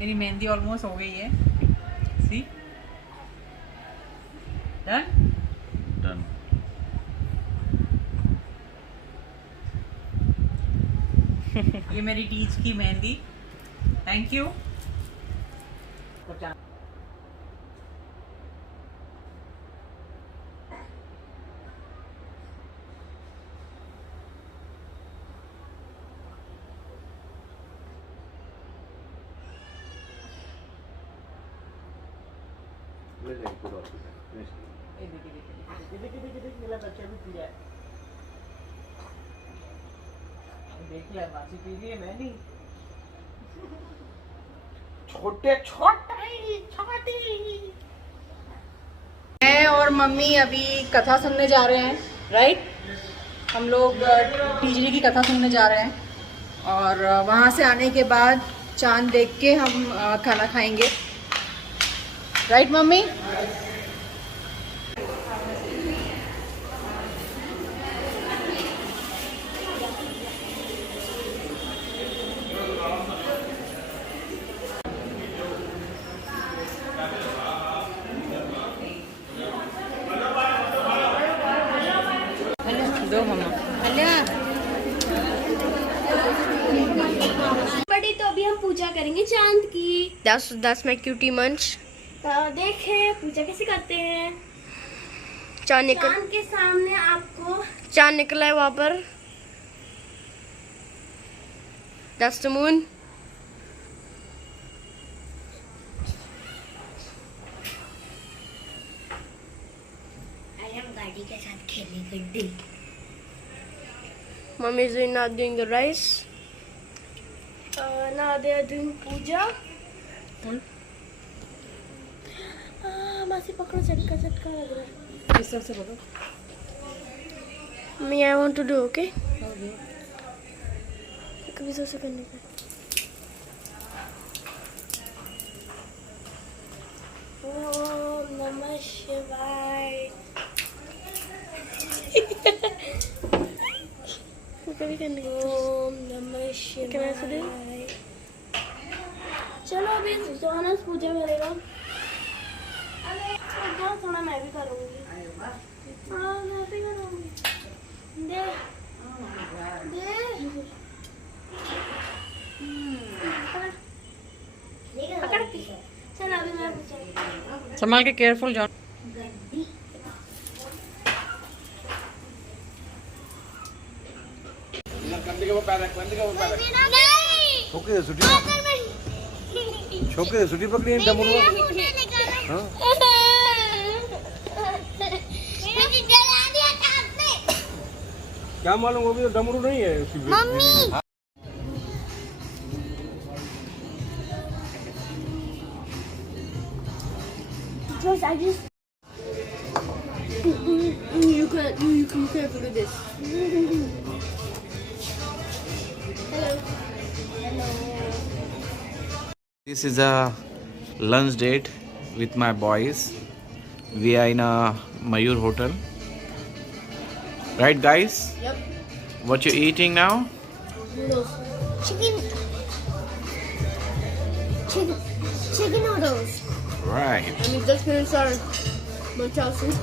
मेरी मेहंदी ऑलमोस्ट हो गई है। सी डन डन। ये मेरी टीच की मेहंदी। Thank you. देख ले मासी पी रही है, मैं नहीं। छोटे छोटी मैं और मम्मी अभी कथा सुनने जा रहे हैं। राइट, हम लोग टीजरी की कथा सुनने जा रहे हैं और वहाँ से आने के बाद चांद देख के हम खाना खाएंगे। Right mummy? दो मम्मा। बड़ी तो अभी हम पूजा करेंगे चांद की। That's my cutie munch. तो देखें पूजा कैसे करते हैं। चांद के सामने आपको चांद निकला है वहाँ पर। That's the moon. आज हम गाड़ी के साथ खेलेंगे दिल। Mommy is not doing the rice. Now they are doing puja. मासी पकड़ो, झटका झटका लग रहा है। इस तरफ से पकड़ो। Me, I want to do, okay? कभी जोर से करने का। ओम नमः शिवाय। कभी करने का। ओम नमः शिवाय। चलो अभी जोनस पूजा करेगा। थोड़ा मैं भी करूँगी। हाँ मैं भी करूँगी। दे दे पकड़ के। चल अभी मैं पूजा। संभाल के, केयरफुल जॉन। छोके सुटी पकड़ी है डमरू। हाँ? क्या मालूम, वो भी तो डमरू नहीं है उसकी। Mummy I just You can't do this. hello. This is a lunch date with my boys. We are in a Mayur hotel. Right, guys? Yep. What you eating now? Noodles. Chicken noodles. Right. And we just finished our manchao soup.